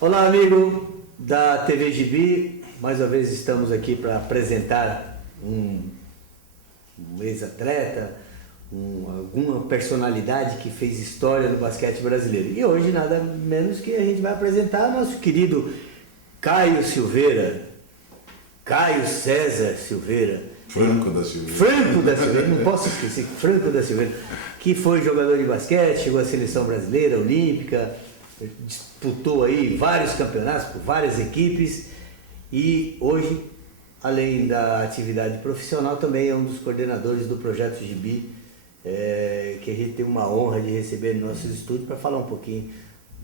Olá, amigo da TV Gibi. Mais uma vez estamos aqui para apresentar um ex-atleta, alguma personalidade que fez história no basquete brasileiro. E hoje nada menos que a gente vai apresentar nosso querido Caio Silveira, Caio César Silveira. Franco da Silveira. Franco da Silveira, não posso esquecer, Franco da Silveira, que foi jogador de basquete, chegou à seleção brasileira, olímpica, disputou aí vários campeonatos por várias equipes e hoje, além da atividade profissional, também é um dos coordenadores do Projeto Gibi, que a gente tem uma honra de receber no nosso estúdio para falar um pouquinho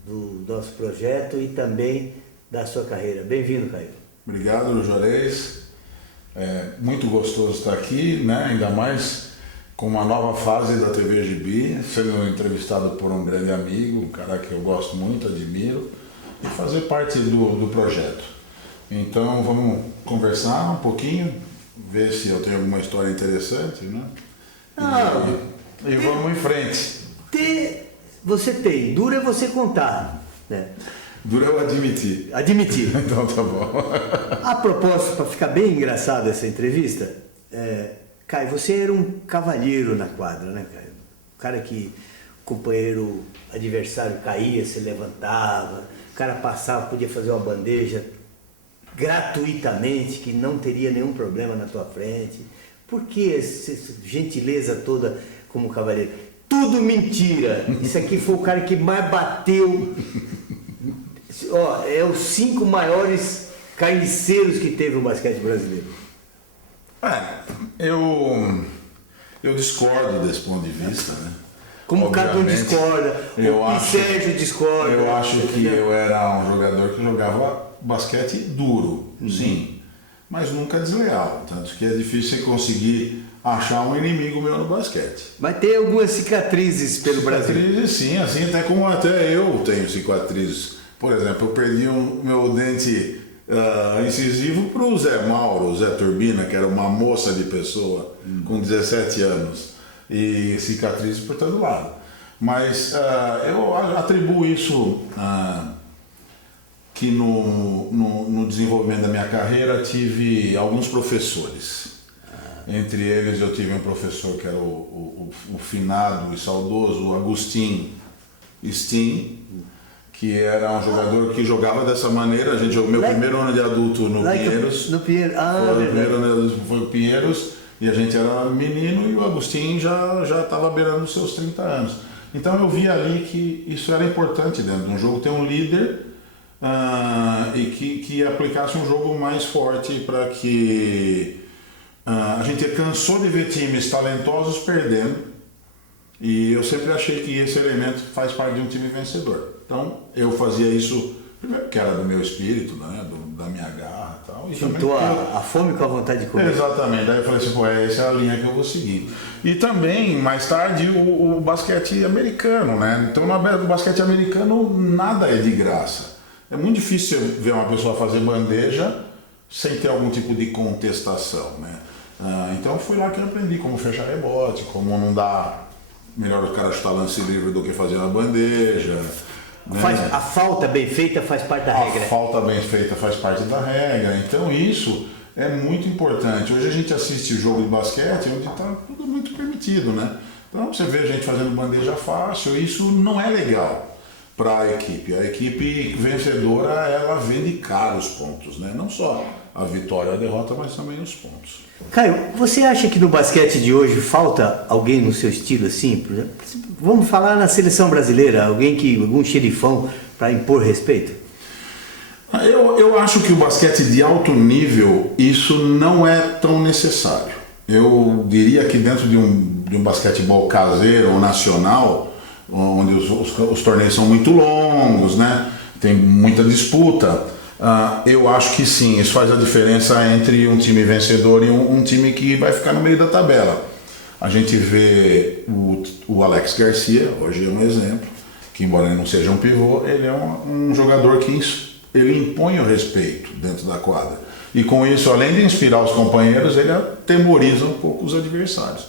do nosso projeto e também da sua carreira. Bem-vindo, Caio. Obrigado, Juarez. É muito gostoso estar aqui, né? Ainda mais com uma nova fase da TV Gibi, sendo entrevistado por um grande amigo, um cara que eu gosto muito, admiro, e fazer parte do projeto. Então vamos conversar um pouquinho, ver se eu tenho alguma história interessante, né? E vamos em frente. Você tem, dura é você contar, né? Dura eu admitir. Admitir. Então tá bom. A propósito, para ficar bem engraçado essa entrevista, Caio, você era um cavalheiro na quadra, né, Caio? O cara que o companheiro adversário caía, se levantava, o cara passava, podia fazer uma bandeja gratuitamente, que não teria nenhum problema na tua frente. Por que essa gentileza toda como cavalheiro? Tudo mentira! Isso aqui foi o cara que mais bateu. É os 5 maiores carniceiros que teve o basquete brasileiro. Eu discordo desse ponto de vista, né? Como o Cadu discorda, o Sérgio discorda. Eu acho que eu era um jogador que jogava basquete duro, sim, mas nunca desleal. Tanto que é difícil você conseguir achar um inimigo meu no basquete. Mas tem algumas cicatrizes pelo Brasil. Cicatrizes, sim, assim até como até eu tenho cicatrizes. Por exemplo, eu perdi o meu dente incisivo para o Zé Mauro, o Zé Turbina, que era uma moça de pessoa com 17 anos, e cicatrizes por todo lado. Mas eu atribuo isso que no desenvolvimento da minha carreira tive alguns professores. Entre eles eu tive um professor que era o finado e saudoso Agustin Steen, que era um jogador que jogava dessa maneira. A gente jogou meu primeiro ano de adulto no Pinheiros. No Pinheiros, o primeiro ano de adulto foi o Pinheiros, e a gente era menino e o Agostinho já estava beirando os seus 30 anos. Então eu vi ali que isso era importante dentro de um jogo, ter um líder e que aplicasse um jogo mais forte para que a gente cansou de ver times talentosos perdendo, e eu sempre achei que esse elemento faz parte de um time vencedor. Então eu fazia isso, primeiro que era do meu espírito, né, da minha garra e tal. Juntou a fome com a vontade de comer. Exatamente, daí eu falei assim, essa é a linha que eu vou seguir. E também, mais tarde, o basquete americano, né? Então no basquete americano nada é de graça. É muito difícil ver uma pessoa fazer bandeja sem ter algum tipo de contestação, né? Então foi lá que eu aprendi como fechar rebote, como não dar, melhor o cara chutar lance livre do que fazer uma bandeja. Né? A falta bem feita faz parte da regra. A falta bem feita faz parte da regra. Então isso é muito importante. Hoje a gente assiste o jogo de basquete onde está tudo muito permitido, né? Então você vê a gente fazendo bandeja fácil, isso não é legal para a equipe. A equipe vencedora, ela vende caro os pontos, né? Não só a vitória, a derrota, mas também os pontos. Caio, você acha que no basquete de hoje falta alguém no seu estilo assim? Por exemplo, vamos falar na seleção brasileira, algum xerifão para impor respeito? Eu acho que o basquete de alto nível, isso não é tão necessário. Eu diria que dentro de um basquetebol caseiro ou nacional, onde os torneios são muito longos, né? Tem muita disputa, eu acho que sim, isso faz a diferença entre um time vencedor e um time que vai ficar no meio da tabela. A gente vê o Alex Garcia, hoje é um exemplo, que embora ele não seja um pivô, ele é um jogador que ele impõe o respeito dentro da quadra. E com isso, além de inspirar os companheiros, ele atemoriza um pouco os adversários.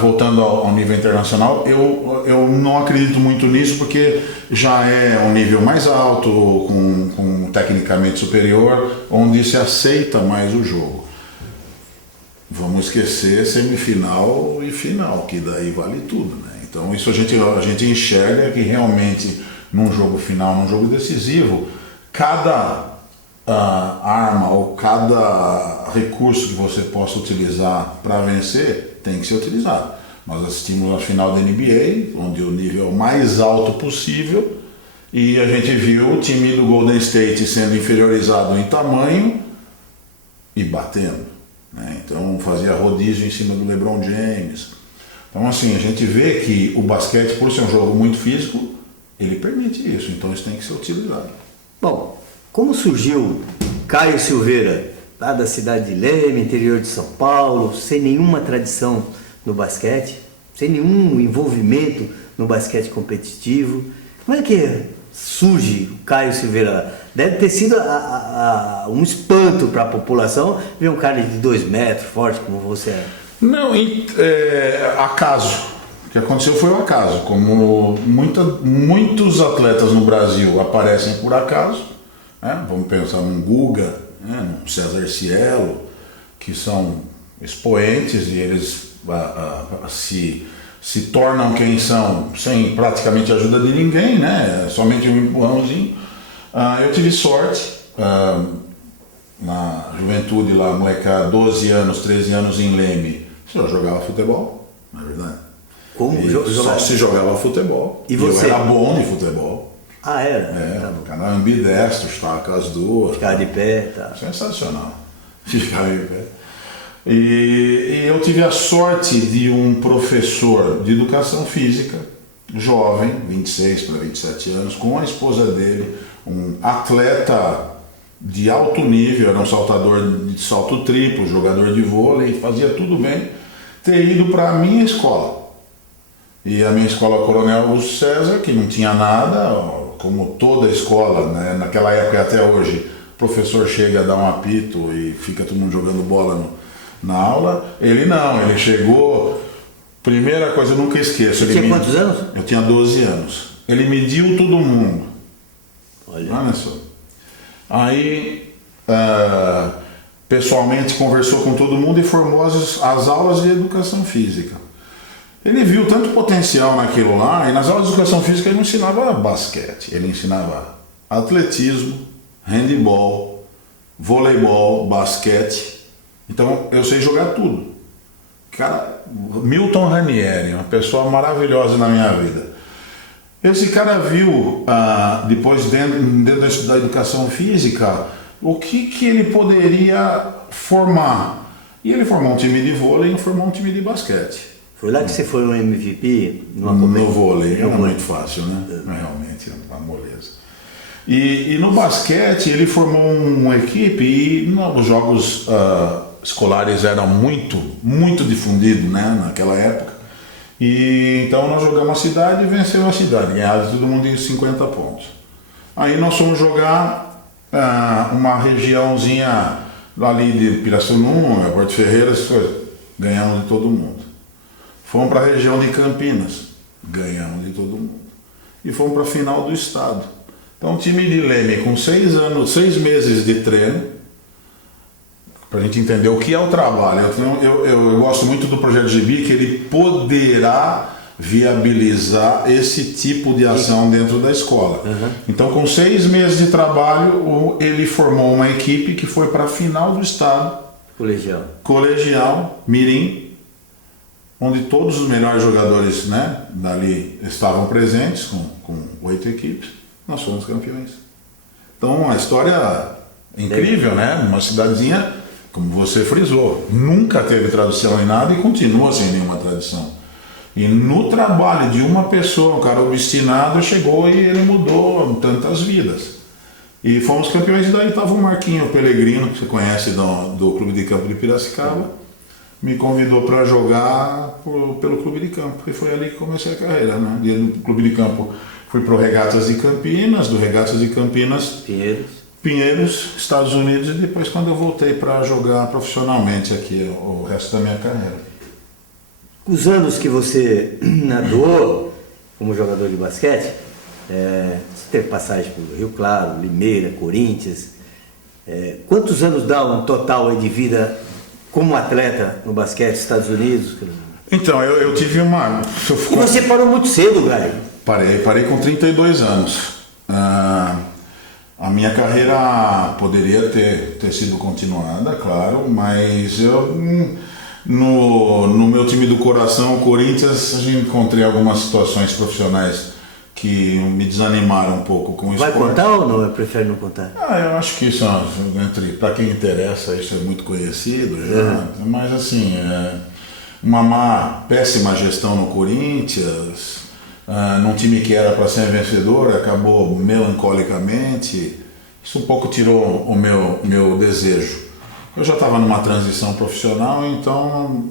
voltando ao nível internacional, eu não acredito muito nisso, porque já é um nível mais alto, com tecnicamente superior, onde se aceita mais o jogo. Vamos esquecer semifinal e final, que daí vale tudo, né? Então isso a gente enxerga que realmente num jogo final, num jogo decisivo, cada arma ou cada recurso que você possa utilizar para vencer tem que ser utilizado. Nós assistimos a final da NBA, onde o nível é o mais alto possível, e a gente viu o time do Golden State sendo inferiorizado em tamanho e batendo, né? Então fazia rodízio em cima do LeBron James. Então assim, a gente vê que o basquete, por ser um jogo muito físico, ele permite isso, então isso tem que ser utilizado. Bom, como surgiu Caio Silveira, lá da cidade de Leme, interior de São Paulo, sem nenhuma tradição no basquete, sem nenhum envolvimento no basquete competitivo, como é que surge o Caio Silveira lá? Deve ter sido um espanto para a população ver um cara de 2 metros, forte como você é. Não, acaso. O que aconteceu foi o acaso. Como muitos atletas no Brasil aparecem por acaso, né? Vamos pensar num Guga, né? Num César Cielo, que são expoentes e eles se tornam quem são sem praticamente ajuda de ninguém, né? Somente um empurrãozinho. Eu tive sorte na juventude lá, molecada, 12 anos, 13 anos em Leme. Eu jogava futebol, na verdade. Como? Só se jogava futebol. E você? Eu era bom de futebol. Ah, era? Tá bom. Ficava ambidestro, estava com as duas. Ficava de pé, tá. Sensacional. Ficava de pé. E eu tive a sorte de um professor de educação física, jovem, 26 para 27 anos, com a esposa dele, um atleta de alto nível, era um saltador de salto triplo, jogador de vôlei, fazia tudo bem, ter ido para a minha escola. E a minha escola Coronel Augusto César, que não tinha nada, como toda escola, né? Naquela época e até hoje, o professor chega, dá um apito e fica todo mundo jogando bola na aula. Ele não, ele chegou, primeira coisa, eu nunca esqueço. Você tinha quantos anos? Eu tinha 12 anos. Ele mediu todo mundo. Olha só. Aí, pessoalmente conversou com todo mundo e formou as aulas de educação física. Ele viu tanto potencial naquilo lá, e nas aulas de educação física ele não ensinava basquete, ele ensinava atletismo, handebol, voleibol, basquete. Então eu sei jogar tudo. Cara, Milton Ranieri, uma pessoa maravilhosa na minha vida. Esse cara viu, depois dentro da educação física, o que ele poderia formar. E ele formou um time de vôlei e formou um time de basquete. Foi lá que você foi um MVP? No vôlei, era muito fácil, né? Realmente, uma moleza. E no basquete ele formou uma equipe e os jogos escolares eram muito difundidos, né, naquela época. E então nós jogamos a cidade e vencemos a cidade, ganhava todo mundo em 50 pontos. Aí nós fomos jogar uma regiãozinha ali de Pirassununga, Porto Ferreira, essas coisas. Ganhamos de todo mundo. Fomos para a região de Campinas, ganhamos de todo mundo. E fomos para a final do estado. Então o time de Leme com 6 meses de treino, para a gente entender o que é o trabalho. Eu gosto muito do projeto GB, que ele poderá viabilizar esse tipo de ação dentro da escola. Uhum. Então, com 6 meses de trabalho, ele formou uma equipe que foi para a final do estado. Colegial, Mirim, onde todos os melhores jogadores, né, dali estavam presentes, com 8 equipes. Nós fomos campeões. Então, uma história incrível, né? Uma cidadezinha, como você frisou, nunca teve tradição em nada e continua sem nenhuma tradição. E no trabalho de uma pessoa, um cara obstinado, chegou e ele mudou tantas vidas. E fomos campeões, e daí estava o Marquinho Pellegrino, que você conhece do Clube de Campo de Piracicaba, me convidou para jogar pelo Clube de Campo. E foi ali que comecei a carreira, né? Do Clube de Campo fui para o Regatas de Campinas, do Regatas de Campinas, Pinheiros, Estados Unidos, e depois quando eu voltei para jogar profissionalmente aqui o resto da minha carreira. os anos que você nadou como jogador de basquete, você teve passagem por Rio Claro, Limeira, Corinthians, quantos anos dá um total aí de vida como atleta no basquete, Estados Unidos? Então, eu tive uma... E você parou muito cedo, Gary? Parei com 32 anos. A minha carreira poderia ter sido continuada, claro, mas eu, no meu time do coração, o Corinthians, a gente encontrei algumas situações profissionais que me desanimaram um pouco com o esporte. Vai contar ou não? Eu prefiro não contar. Eu acho que isso, para quem interessa, isso é muito conhecido já, mas assim, uma péssima gestão no Corinthians, num time que era para ser vencedor, acabou melancolicamente. Isso um pouco tirou o meu desejo. Eu já estava numa transição profissional, então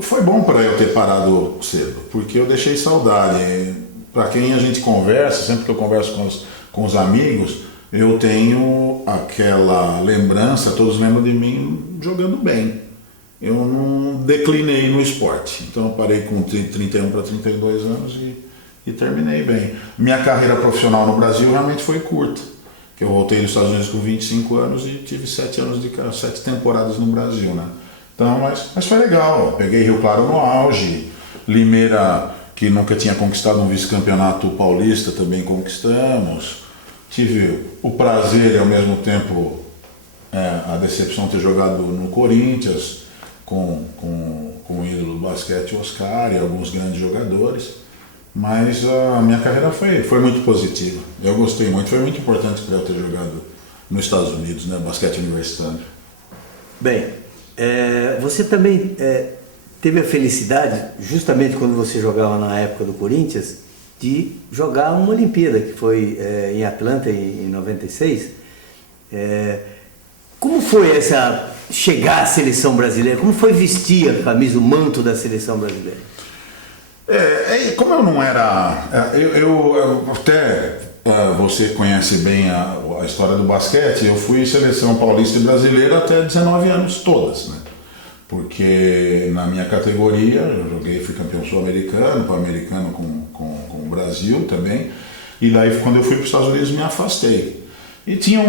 foi bom para eu ter parado cedo, porque eu deixei saudade. Para quem a gente conversa, sempre que eu converso com os amigos, eu tenho aquela lembrança, todos lembram de mim jogando bem. Eu não declinei no esporte, então eu parei com 31 para 32 anos e terminei bem. Minha carreira profissional no Brasil realmente foi curta, que eu voltei nos Estados Unidos com 25 anos e tive 7 temporadas no Brasil, né? Então, mas foi legal, peguei Rio Claro no auge, Limeira, que nunca tinha conquistado um vice-campeonato paulista, também conquistamos. Tive o prazer e ao mesmo tempo a decepção de ter jogado no Corinthians, com o ídolo do basquete Oscar e alguns grandes jogadores, mas a minha carreira foi muito positiva. Eu gostei muito, foi muito importante para eu ter jogado nos Estados Unidos, né, basquete universitário. Bem, você também teve a felicidade, justamente quando você jogava na época do Corinthians, de jogar uma Olimpíada, que foi em Atlanta em 96. Como foi chegar à seleção brasileira? Como foi vestir a camisa, o manto da seleção brasileira? Como eu não era... Eu até você conhece bem a história do basquete, eu fui seleção paulista e brasileira até 19 anos todas, né? Porque na minha categoria eu fui campeão sul-americano, pan-americano com o Brasil também, e daí quando eu fui para os Estados Unidos me afastei. E tinha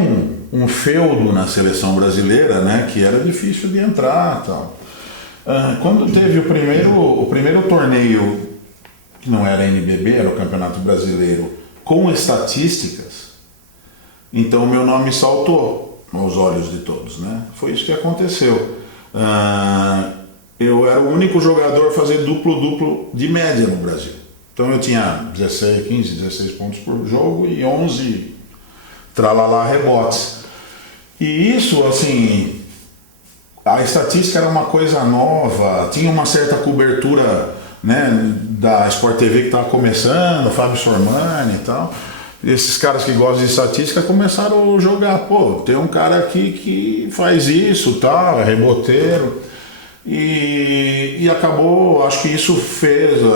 um feudo na seleção brasileira, né, que era difícil de entrar e tal. Quando teve o primeiro torneio, que não era NBB, era o Campeonato Brasileiro, com estatísticas, então o meu nome saltou aos olhos de todos, né? Foi isso que aconteceu. Eu era o único jogador a fazer duplo de média no Brasil. Então eu tinha 16 pontos por jogo e 11 tralalá rebotes. E isso, assim, a estatística era uma coisa nova, tinha uma certa cobertura, né, da Sport TV que estava começando, Fábio Sormani e tal. Esses caras que gostam de estatística começaram a jogar, tem um cara aqui que faz isso, tal, é reboteiro. E acabou, acho que isso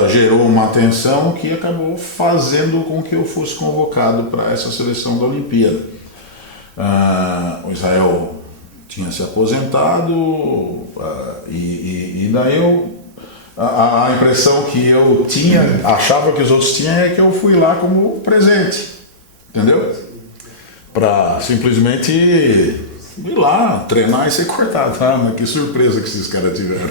gerou uma atenção que acabou fazendo com que eu fosse convocado para essa seleção da Olimpíada. O Israel tinha se aposentado e daí a impressão que eu tinha, achava que os outros tinham, é que eu fui lá como presente, entendeu? Para simplesmente ir lá, treinar e ser cortado. Mas que surpresa que esses caras tiveram.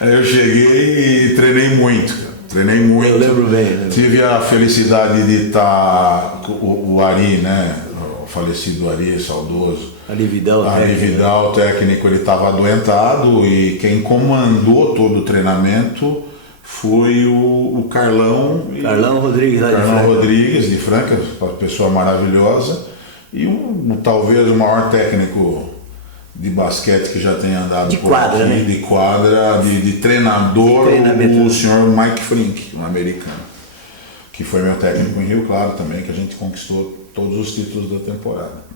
Aí eu cheguei e treinei muito. Eu lembro bem. Tive a felicidade de estar com o Ari, né? O falecido Ari, saudoso. Ari Vidal, técnico, ele estava adoentado e quem comandou todo o treinamento foi o Carlão Rodrigues de Franca, uma pessoa maravilhosa, e talvez o maior técnico de basquete que já tenha andado por aqui, né? De quadra, de treinador, o senhor Mike Frink, um americano, que foi meu técnico em Rio Claro também, que a gente conquistou todos os títulos da temporada.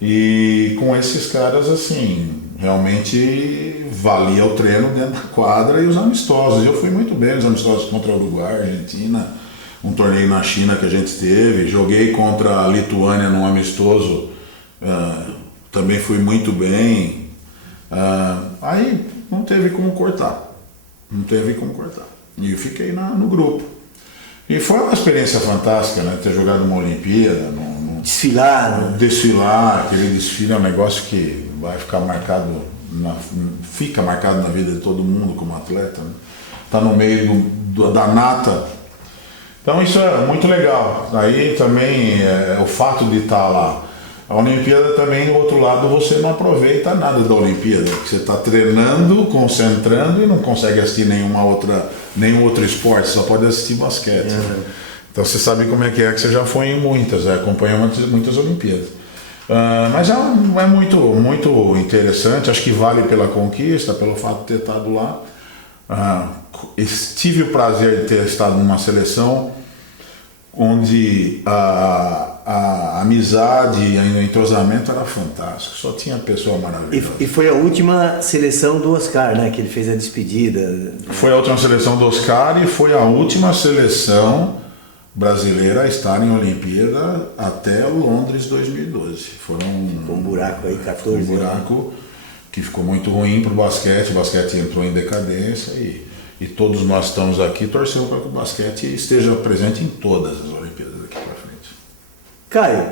E com esses caras, assim, realmente valia o treino dentro da quadra e os amistosos. Eu fui muito bem nos amistosos contra o Uruguai, Argentina, um torneio na China que a gente teve. Joguei contra a Lituânia num amistoso, também fui muito bem. Aí não teve como cortar. Não teve como cortar. E eu fiquei no grupo. E foi uma experiência fantástica, né? Ter jogado uma Olimpíada. Desfilar, né? Desfilar, aquele desfile é um negócio que vai ficar marcado, fica marcado na vida de todo mundo como atleta. Né? Tá no meio da nata. Então isso é muito legal. Aí também o fato de estar lá. A Olimpíada também, do outro lado, você não aproveita nada da Olimpíada. Você está treinando, concentrando e não consegue assistir nenhum outro esporte, só pode assistir basquete. Né? Então você sabe como é que você já foi em muitas, acompanhou muitas Olimpíadas. Mas é muito, muito interessante, acho que vale pela conquista, pelo fato de ter estado lá. Tive o prazer de ter estado numa seleção onde a amizade e o entrosamento era fantástico, só tinha pessoa maravilhosa. E foi a última seleção do Oscar, né, que ele fez a despedida. Foi a última seleção do Oscar e foi a última seleção brasileira a estar em Olimpíada até Londres 2012. Ficou um buraco aí, 14 anos. Um buraco que ficou muito ruim para o basquete entrou em decadência e todos nós estamos aqui torcendo para que o basquete esteja presente em todas as Olimpíadas daqui para frente. Caio,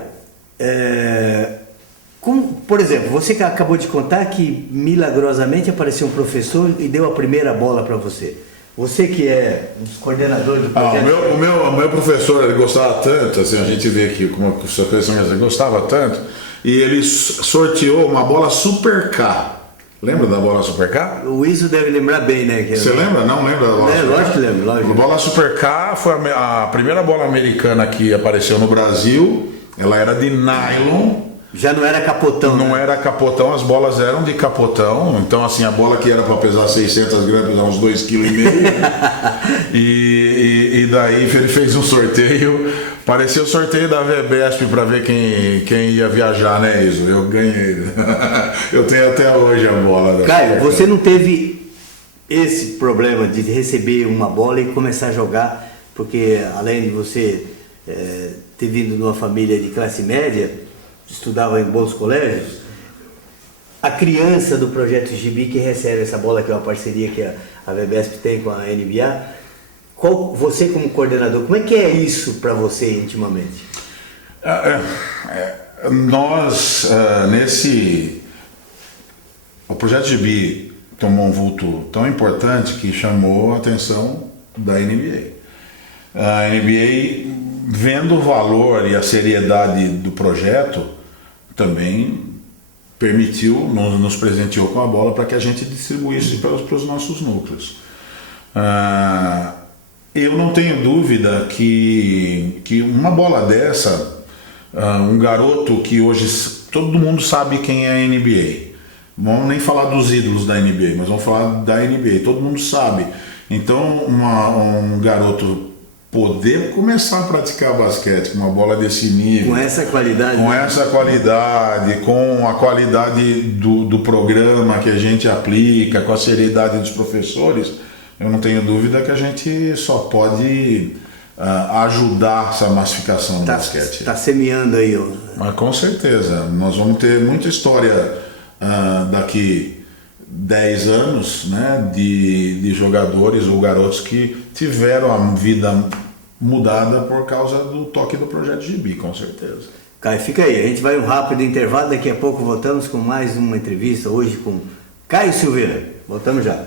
por exemplo, você que acabou de contar que milagrosamente apareceu um professor e deu a primeira bola para você. Você que é um dos coordenadores do projeto... O meu professor, ele gostava tanto, assim, a gente vê aqui como o seu conhecimento, ele gostava tanto, e ele sorteou uma bola Super K. Lembra da bola Super K? O Iso deve lembrar bem, né? Você lembra? Não lembra da bola Super K? Lógico que lembro, lógico. A bola Super K foi a primeira bola americana que apareceu no Brasil. Ela era de nylon. Já não era capotão. Não era capotão, as bolas eram de capotão. Então, assim, a bola que era para pesar 600 gramas, pesava uns 2,5 kg. E daí ele fez um sorteio. Parecia o sorteio da VBESP para ver quem ia viajar, né, Iso? Eu ganhei. Eu tenho até hoje a bola. Caio, você não teve esse problema de receber uma bola e começar a jogar, porque além de você ter vindo de uma família de classe média, estudava em bons colégios, a criança do Projeto Gibi que recebe essa bola, que é uma parceria que a VBESP tem com a NBA, você como coordenador, como é que é isso para você intimamente? Nós, o Projeto Gibi tomou um vulto tão importante que chamou a atenção da NBA. A NBA, vendo o valor e a seriedade do projeto, também permitiu, nos presenteou com a bola para que a gente distribuísse para os nossos núcleos. Eu não tenho dúvida que uma bola dessa, um garoto que hoje todo mundo sabe quem é a NBA, vamos nem falar dos ídolos da NBA, mas vamos falar da NBA, todo mundo sabe. Então um garoto poder começar a praticar basquete com uma bola desse nível, com essa qualidade, com a qualidade do programa que a gente aplica, com a seriedade dos professores, eu não tenho dúvida que a gente só pode ajudar essa massificação do basquete. Está semeando aí, ó. Mas com certeza, nós vamos ter muita história daqui 10 anos, né, de jogadores ou garotos que tiveram a vida mudada por causa do toque do Projeto Gibi, com certeza. Caio, fica aí, a gente vai um rápido intervalo, daqui a pouco voltamos com mais uma entrevista, hoje com Caio Silveira. Voltamos já.